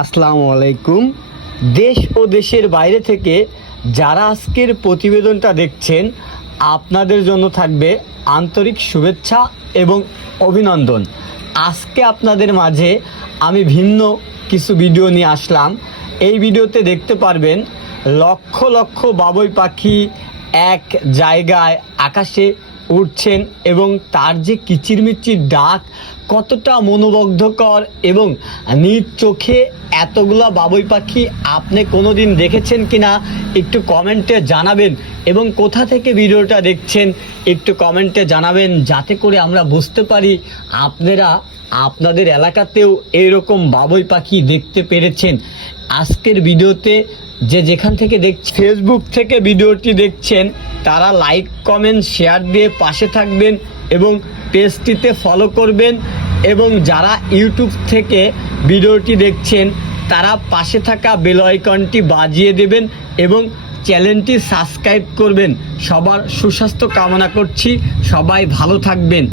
আসসালামু আলাইকুম। দেশ ও দেশের বাইরে থেকে যারা আজকের প্রতিবেদনটা দেখছেন, আপনাদের জন্য থাকবে আন্তরিক শুভেচ্ছা এবং অভিনন্দন। আজকে আপনাদের মাঝে আমি ভিন্ন কিছু ভিডিও নিয়ে আসলাম। এই ভিডিওতে দেখতে পারবেন লক্ষ লক্ষ বাবুই পাখি এক জায়গায় আকাশে উঠছেন এবং তার যে কিচিরমিচির ডাক কতটা মনোমুগ্ধকর এবং নিজ চোখে এতগুলা বাবুই পাখি আপনি কোনোদিন দেখেছেন কিনা একটু কমেন্টে জানাবেন এবং কোথা থেকে ভিডিওটা দেখছেন একটু কমেন্টে জানাবেন, যাতে করে আমরা বুঝতে পারি আপনারা আপনাদের এলাকাতেও এইরকম বাবুই পাখি দেখতে পেরেছেন। আজকের ভিডিওতে যেখান থেকে দেখছেন, ফেসবুক থেকে ভিডিওটি দেখছেন, তারা লাইক কমেন্ট শেয়ার দিয়ে পাশে থাকবেন এবং পেজটিতে ফলো করবেন, এবং যারা ইউটিউব থেকে ভিডিওটি দেখছেন তারা পাশে থাকা বেল আইকনটি বাজিয়ে দেবেন এবং চ্যানেলটি সাবস্ক্রাইব করবেন। সবার সুস্বাস্থ্য কামনা করছি, সবাই ভালো থাকবেন।